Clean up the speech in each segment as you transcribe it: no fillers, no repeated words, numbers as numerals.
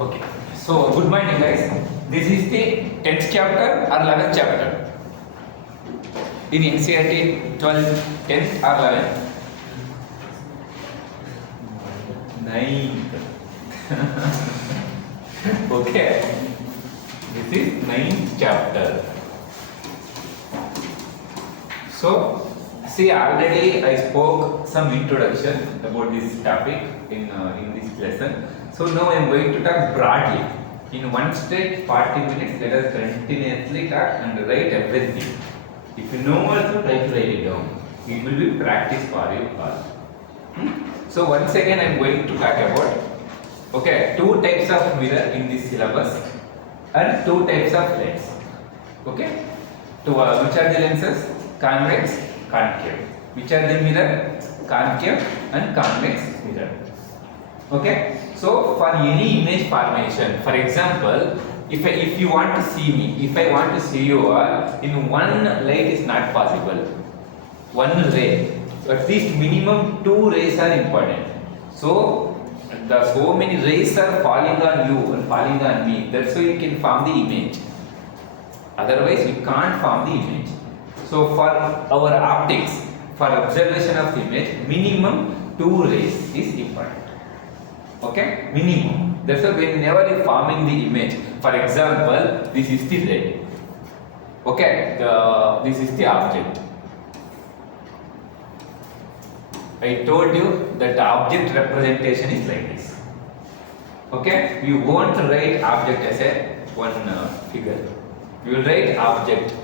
Okay. So good morning, guys. This is the 10th chapter or 11th chapter in NCERT 12th, 10th or 11th? 9th. Okay. This is 9th chapter. So see, already I spoke some introduction about this topic in this lesson. So now I am going to talk broadly. In one straight 40 minutes, let us continuously talk and write everything. If you know also, try to write it down. It will be practice for you all. So once again I am going to talk about two types of mirror in this syllabus and two types of lens. Okay. Which are the lenses? Convex, concave. Which are the mirror? Concave and convex mirror. Okay. So for any image formation, for example, if you want to see me, if I want to see you all, in one light is not possible. One ray. At least minimum two rays are important. So so many rays are falling on you and falling on me. That's why you can form the image. Otherwise, you can't form the image. So for our optics, for observation of the image, minimum two rays is important. Okay, minimum. That's why whenever you forming the image, for example, this is the ray. Okay, this is the object. I told you that the object representation is like this. Okay, you won't write object as a one figure. You will write object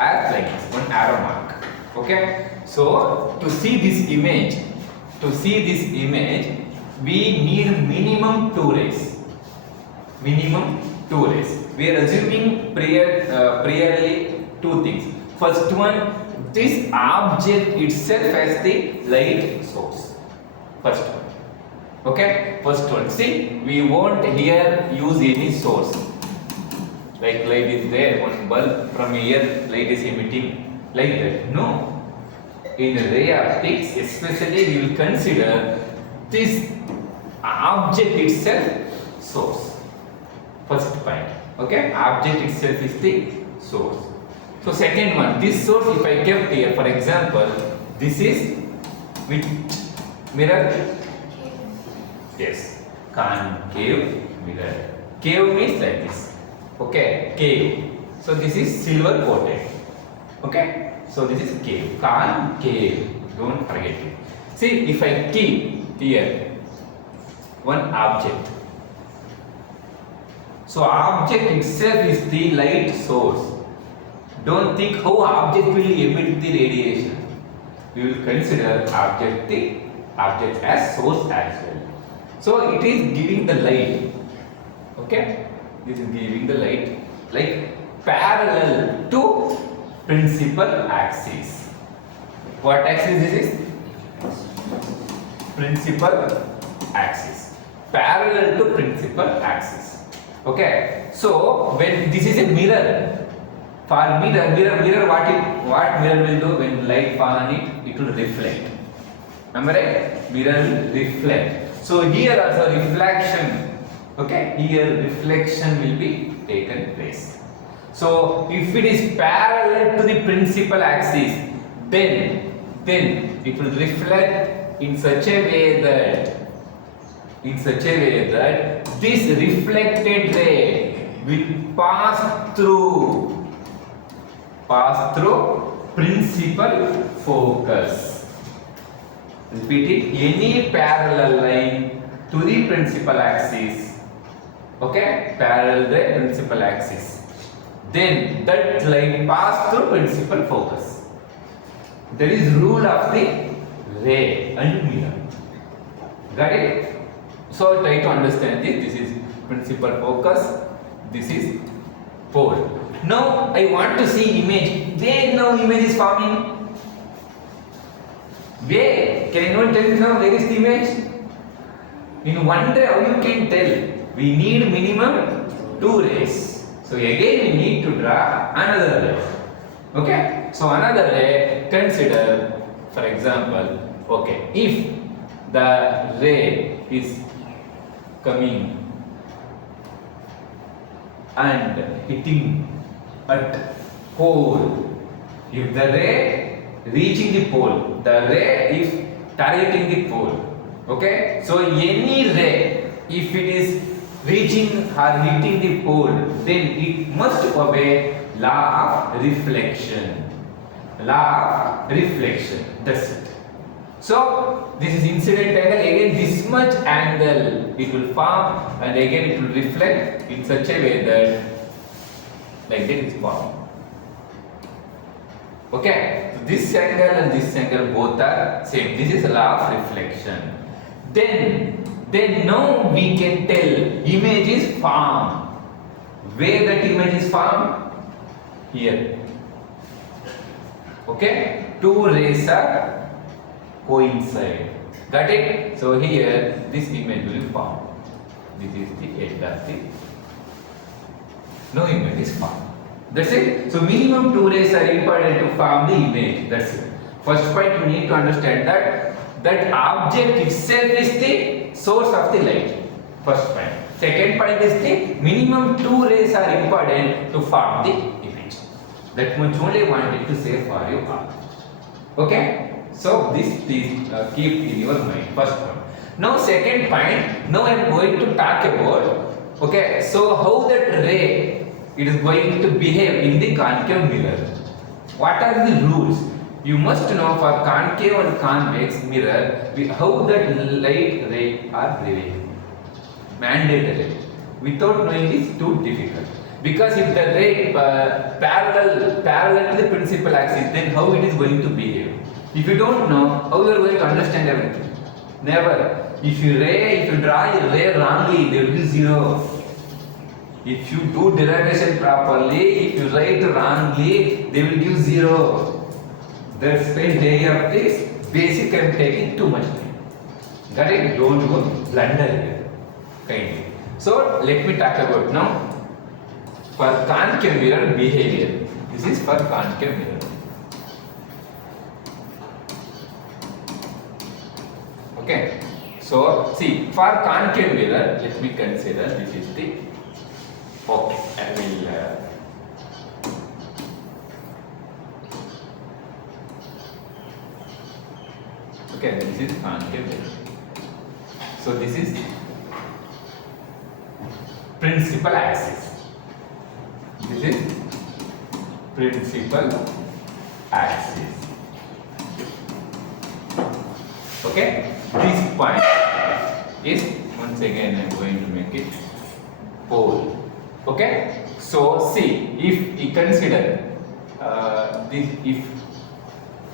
as like this, one arrow mark. Okay, so to see this image, we need minimum two rays. Minimum two rays. We are assuming priorly two things. First one, this object itself has the light source. First one. Okay, first one. See, we won't here use any source. Like light is there, one bulb from here, light is emitting, like that. No. In ray optics, especially we will consider this object itself source. First point. Okay, object itself is the source. So second one, this source if I kept here, for example, this is which mirror? Yes, concave mirror. Cave means like this. Okay, cave. So this is silver coated. Okay, so this is cave. Concave. Don't forget it. See, if I keep here one object. So object itself is the light source. Don't think how object will emit the radiation. We will consider object as source as well. So it is giving the light. Okay, this is giving the light like parallel to principal axis. What axis this is? Principal axis. Parallel to principal axis. Okay. So when this is a mirror, for mirror, what mirror will do when light fall on it? It will reflect. Remember right? Mirror will reflect. So here also reflection. Okay. Here reflection will be taken place. So if it is parallel to the principal axis, then it will reflect in such a way that this reflected ray will pass through principal focus. Repeat it. Any parallel line to the principal axis. Okay, parallel the principal axis. Then that line pass through principal focus. That is rule of the ray and mirror. Got it? So try to understand this. This is principal focus. This is pole. Now I want to see image. Where now image is forming? Where? Can anyone tell me now where is the image? In one ray, how you can tell? We need minimum two rays. So again we need to draw another ray. Okay? So another ray, consider for example, okay, if the ray is coming and hitting at pole. If the ray reaching the pole, the ray is targeting the pole. Okay, so any ray, if it is reaching or hitting the pole, then it must obey law of reflection. Law of reflection. That's it. So this is incident angle. Again, this much angle it will form, and again it will reflect in such a way that like that is formed. Okay, so this angle and this angle both are same. This is law of reflection. Then now we can tell image is formed. Where that image is formed? Here. Okay, two rays are coincide. Got it? So here this image will form. This is the end of the. No image is formed. That's it. So minimum two rays are required to form the image. That's it. First point you need to understand that object itself is the source of the light. First point. Second point is the minimum two rays are required to form the image. That much only wanted to say for you all. Okay. So this please keep in your mind. First point. Now second point. Now I am going to talk about. Okay. So how that ray it is going to behave in the concave mirror. What are the rules? You must know for concave and convex mirror how that light ray are behaving. Mandatory. Without knowing is too difficult. Because if the ray parallel to the principal axis, then how it is going to behave? If you don't know, how you are going to understand everything? Never. If you draw a ray wrongly, there will be zero. If you do derivation properly, if you write wrongly, they will give zero. That's why day of this basic I am taking too much time. Got it? Don't go blunder here. Kindly. So let me talk about now for concave mirror behavior. This is for concave mirror. Okay. So see, for concave mirror, let me consider this is the. Okay, I will. Okay, this is concave mirror. So this is principal axis. This is principal axis. Okay, this point is once again I am going to make it pole. Okay, so see if you consider this, if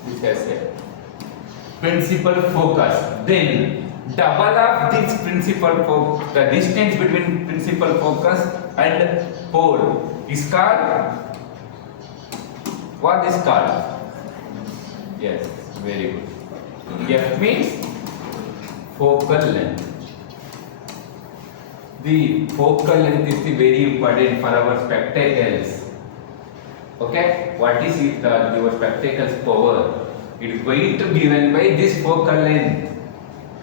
this has a principal focus, then double of this principal focus, the distance between principal focus and pole is called, what is called? Yes, very good. F means focal length. The focal length is the very important for our spectacles. Okay, what is it? Your spectacles power. It is going to be given by this focal length.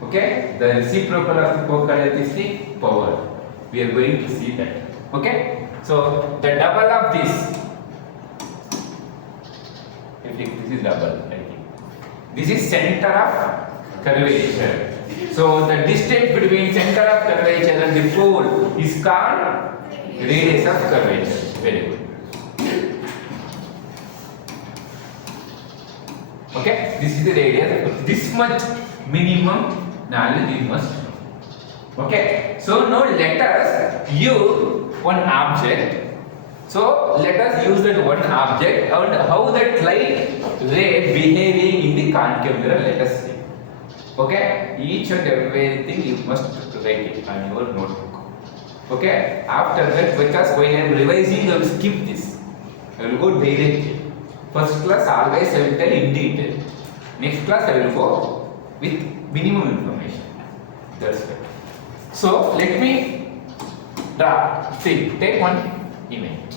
Okay, the reciprocal of the focal length is the power. We are going to see that. Okay, so the double of this. I think this is double. I think this is center of curvature. So the distance between center of curvature and the pole is called radius of curvature. Very good. Okay, this is the radius. This much minimum knowledge you must know. Okay, so now let us use one object. So let us use that one object and how that light ray behaving in the concave mirror. Let us see. Okay, each and everything you must write it on your notebook. Okay, after that, because when I am revising, I will skip this. I will go directly. First class always I will tell in detail. Next class I will go with minimum information. That's it. So let me draw. See, take one image.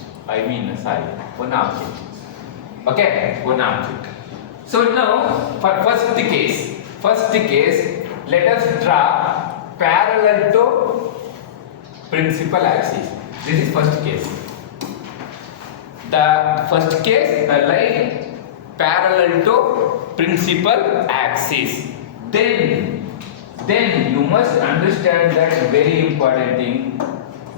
One object. Okay, one object. So now for first case, let us draw parallel to principal axis. This is first case. The first case, the line parallel to principal axis. Then you must understand that very important thing.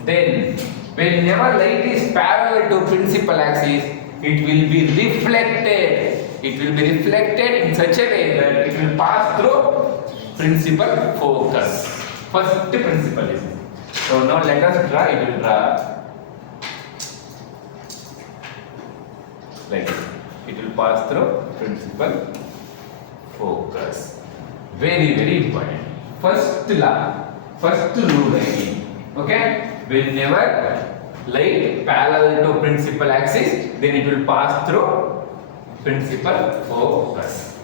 Then, whenever light is parallel to principal axis, it will be reflected. It will be reflected in such a way that it will pass through principal focus. First principle is. So now let us draw. It will draw like this. It will pass through principal focus. Very, very important. First law, first rule I mean. Okay? Whenever light parallel to principal axis, then it will pass through principal focus.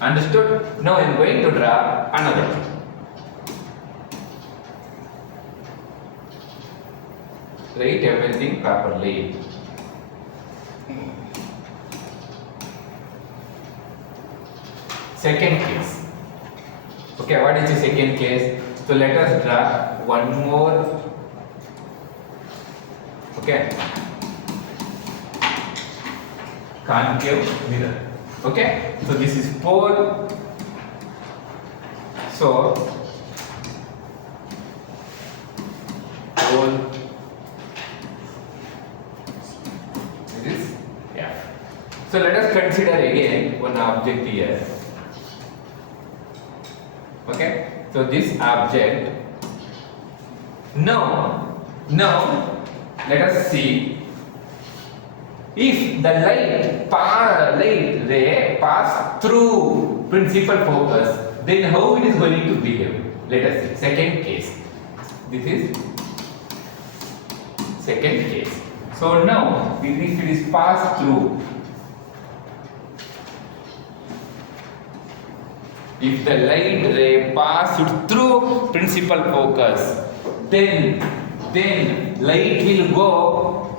Understood? Now I am going to draw another one. Write everything properly. Second case. Okay, what is the second case? So let us draw one more. Okay. Concave mirror. Okay. So this is pole. So pole. This is, yeah. So let us consider again one object here. Okay, so this object. Now let us see if the light ray pass through principal focus, then how it is going to behave. Let us see. Second case. This is second case. So now if it is passed through, if the light ray passed through principal focus, then light will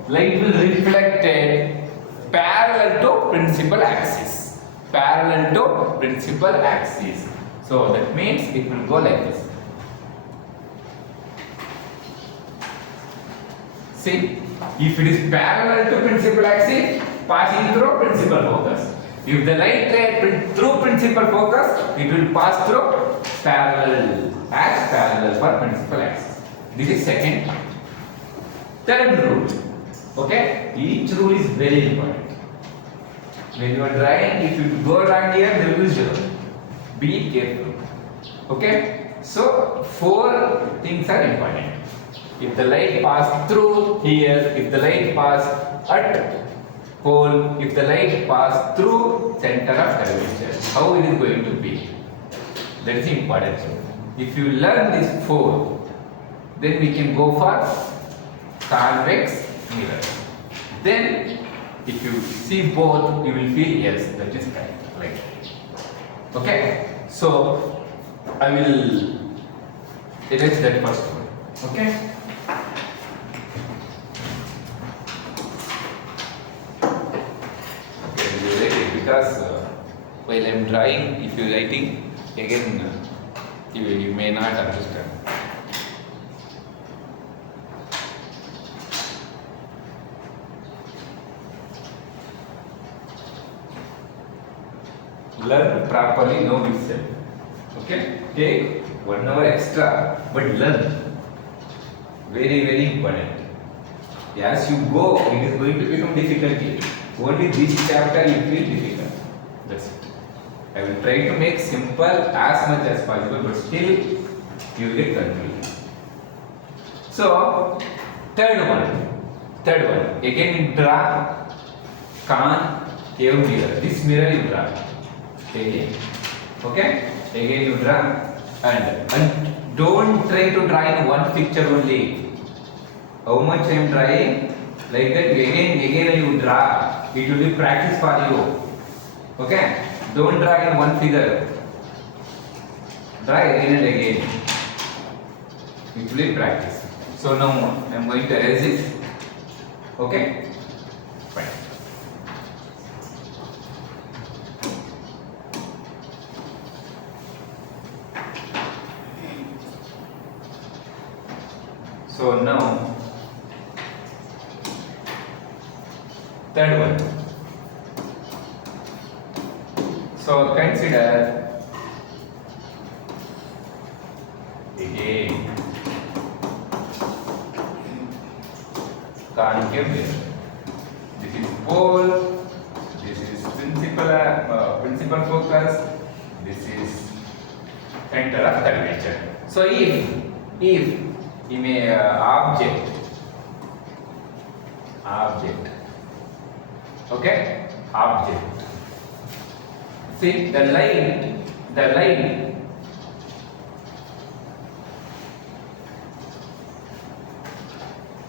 reflected parallel to principal axis. Parallel to principal axis. So that means it will go like this. See, if it is parallel to principal axis, passing through principal focus. If the light ray through principal focus, it will pass through parallel for principal axis. This is second part. Third rule. Okay, each rule is very important. When you are drawing, if you go wrong here, there will be zero. Be careful. Okay, so four things are important. If the light pass through here, if the light pass at pole, if the light pass through center of curvature, how it is going to be? That is important. If you learn these four, then we can go for convex mirror. Then, if you see both, you will feel yes, that is correct. Like that. Okay. So I will erase that first one. Okay. Because while I am drawing, if you are writing, again you may not understand. Learn properly, know yourself. Okay? Take 1 hour extra, but learn. Very, very important. As you go, it is going to become difficult. Only this chapter you feel difficult. That's it. I will try to make simple as much as possible, but still you will get confused. So, third one. Again you draw concave mirror. This mirror you draw. Again. Okay? Again you draw and don't try to draw in one picture only. How much I am drawing? Like that again you draw. It will be practice for you. Okay? Don't draw in one figure. Draw again and again. It will be practice. So now I am going to erase it. Okay? Fine. So now Third one. So consider again concave mirror. This is pole, this is principal focus, this is center of curvature. So if in a object, okay, object. See the light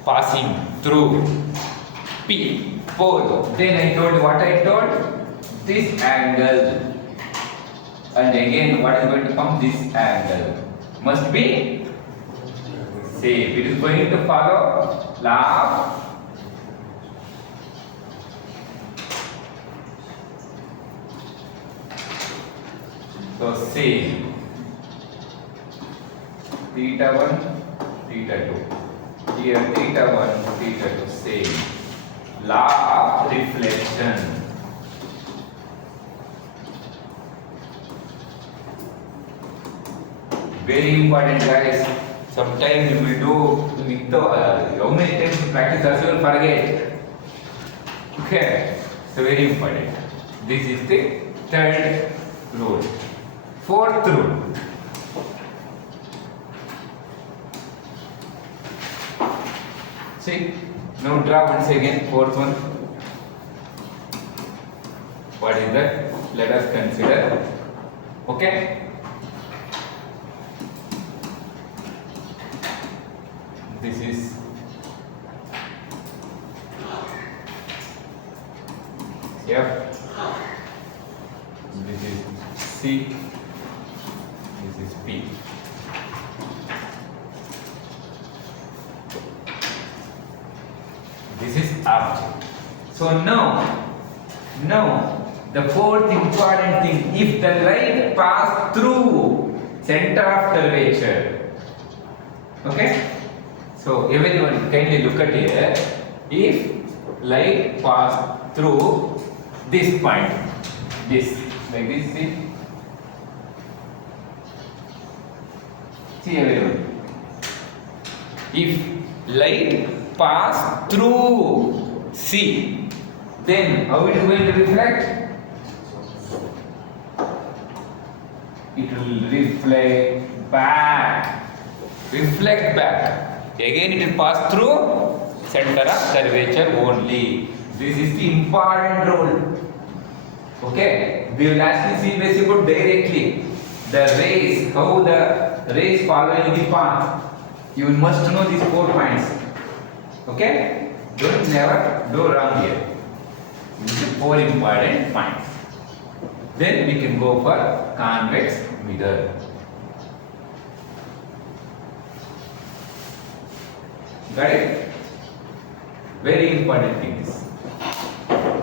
passing through P pole. Then I told what I told, this angle, and again what is going to come, this angle must be same. It is going to follow law of so same theta 1 theta 2 here theta 1 theta 2 same law of reflection. Very important guys. Sometimes you will do with how many times you practice also you will forget. Okay, so very important. This is the third rule. Fourth rule. See, now draw once again fourth one. What is that? Let us consider. Okay. This is F, this is C, this is P. This is object. So now the fourth important thing, if the light pass through center of curvature, okay? So everyone kindly look at here. If light pass through this point, this like this, see everyone. If light pass through C, then how it is going to reflect? It will reflect back. Reflect back. Again it will pass through center of curvature only. This is the important rule. Okay, we will actually see basically directly the rays, how the rays following the path. You must know these 4 points. Okay, don't never do wrong here. These are 4 important points. Then we can go for convex mirror. Got it? Very important things.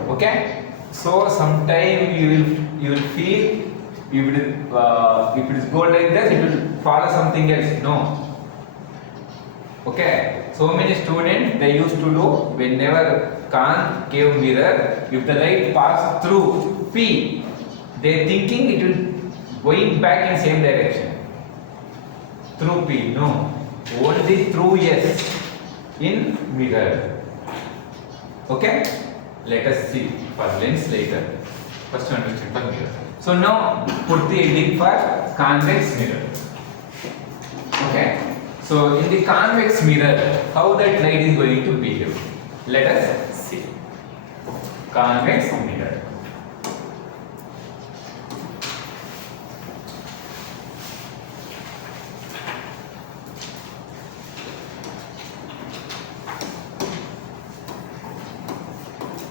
Okay. So sometime you will feel if it is go like this, it will follow something else. No. Okay. So many students they used to do whenever concave mirror, if the light pass through P, they thinking it will going back in same direction. Through P, no. Only through S. In mirror. Okay, let us see for lens later. First understand for mirror. So now put the heading for convex mirror. Okay, so in the convex mirror, how that light is going to behave? Let us see. Convex mirror.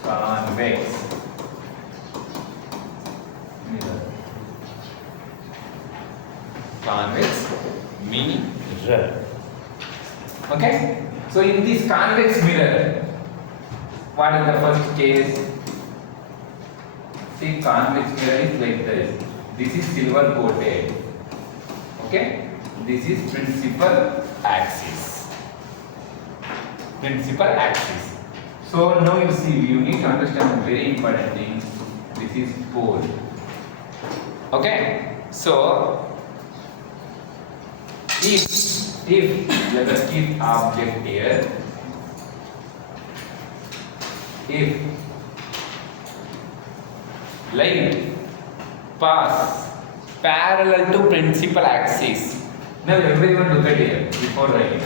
Convex mirror. Convex mirror. Okay. So in this convex mirror, what is the first case? See, convex mirror is like this. This is silver coated. Okay. This is principal axis. Principal axis. So now you see, you need to understand a very important thing. This is pole. Okay. So if let us keep object here. If light pass parallel to principal axis. Now everyone look at here before writing.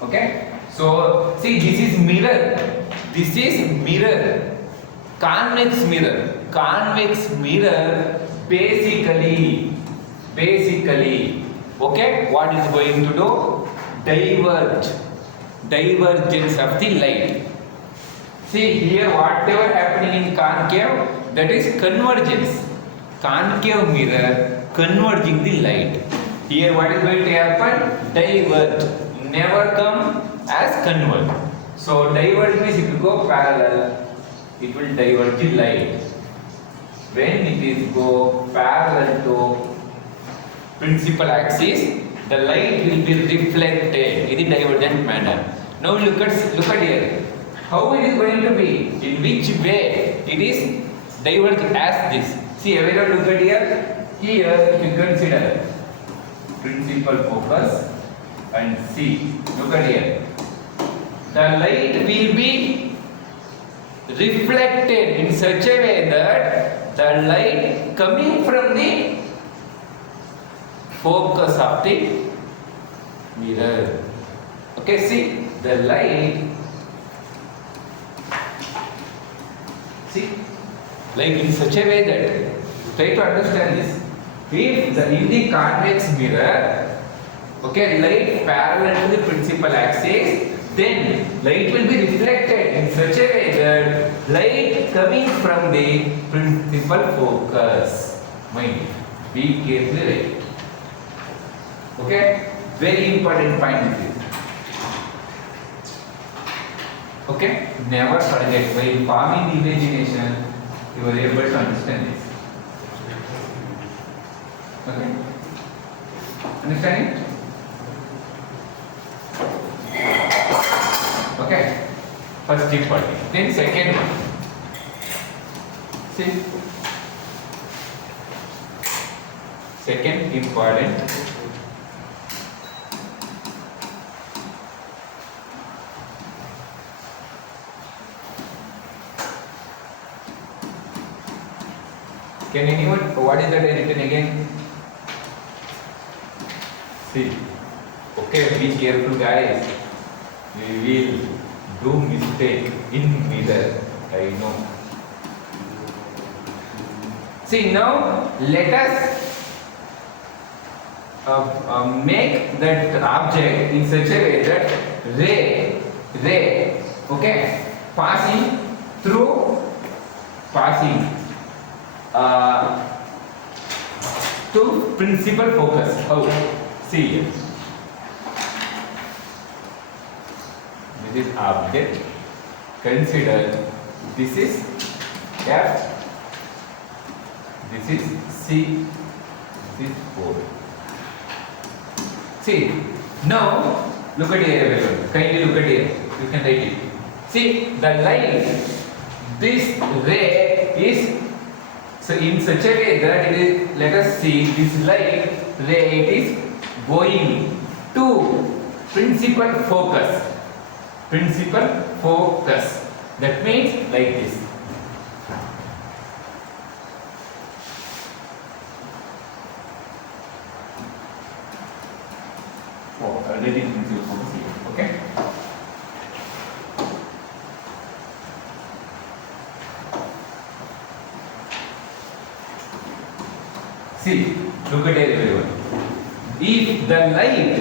Okay. So see, this is mirror. This is mirror. Convex mirror. Convex mirror basically, okay, what is going to do? Divergence of the light. See here, whatever happening in concave, that is convergence. Concave mirror converging the light. Here what is going to happen? Diverge. Never come as converge. So diverge means if you go parallel, it will diverge the light. When it is go parallel to principal axis, the light will be reflected in the divergent manner. Now look at here. How it is going to be? In which way it is diverged as this? See, everyone look at here. Here you consider principal focus and see. Look at here. The light will be reflected in such a way that the light coming from the focus of the mirror. Okay, see the light. See, like in such a way that try to understand this. If in the convex mirror, okay, light parallel to the principal axis, then light will be reflected in such a way that light coming from the principal focus. Mind, be carefully right. Okay, very important point this is. Okay, never forget, while forming the imagination, you are able to understand this. Okay, understand it? Okay, first important. Then second one. See, second important. Can anyone, what is that written again? See, okay, be careful guys. We will do mistake in mirror, I know. See, now let us make that object in such a way that ray, okay, passing to principal focus. How? See here. This is object. Consider this is F, this is C, this is 4. See, now look at here everyone. Kindly look at here. You can write it. See, the light, this ray is so in such a way that it is, let us see, this light ray, it is going to principal focus. That means like this. Oh, already principal focus here. Okay. See, look at it everyone. If the light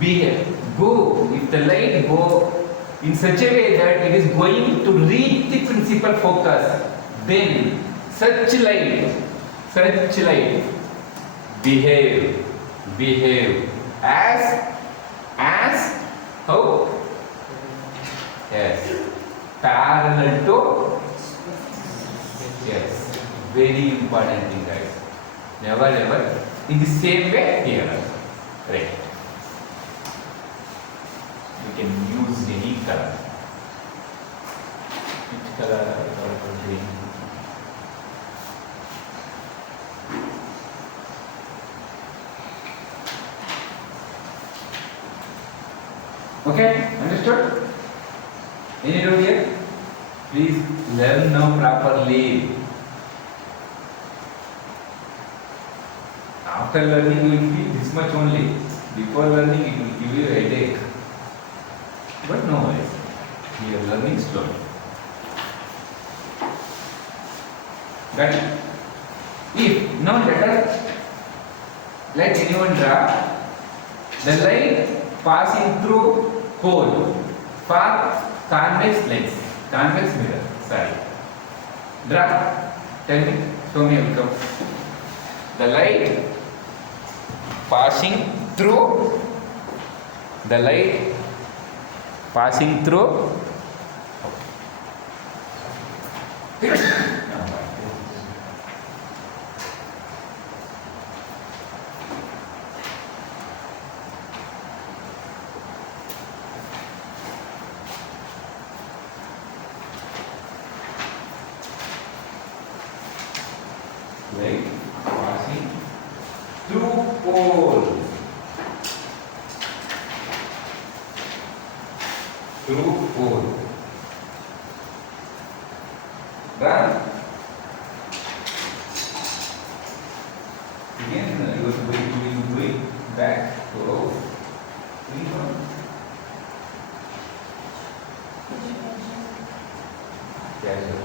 if the light go in such a way that it is going to reach the principal focus, then such light behave as how? Yes, parallel to, yes, very important thing guys. Never in the same way here. Right. You can use any color. Which color? Green. Okay, understood? Any doubt here? Please learn now properly. After learning, you will feel this much only. Before learning, it will give you a headache. But no worries. We are learning slowly. Got it? If now let anyone draw the light passing through hole for convex lens, convex mirror. Sorry. Draw. Tell me. Show me. Will come. The light passing through. The light passing through. Light passing through hole. Through hole. Done. Again, you are going to do it back to row. Casual.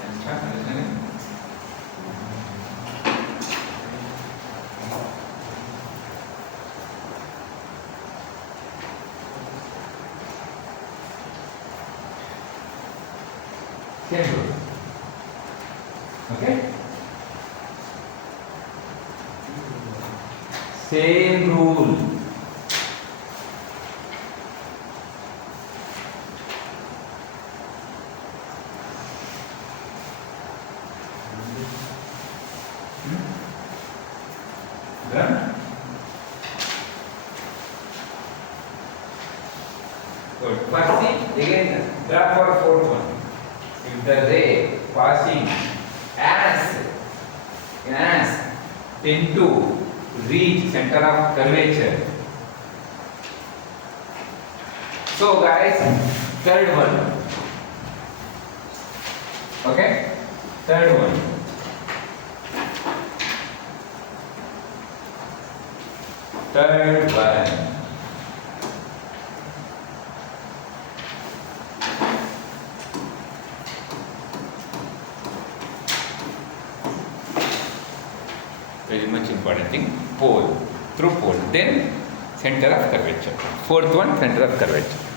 And start understanding. Casual. Okay? Same rule. Done? Good. First thing, again, draw for fourth one. If the ray passing as tend to reach center of curvature. So guys, third one. Okay? Third one. Third one. Very much important thing. Pole. Through pole. Then center of curvature. Fourth one, center of curvature.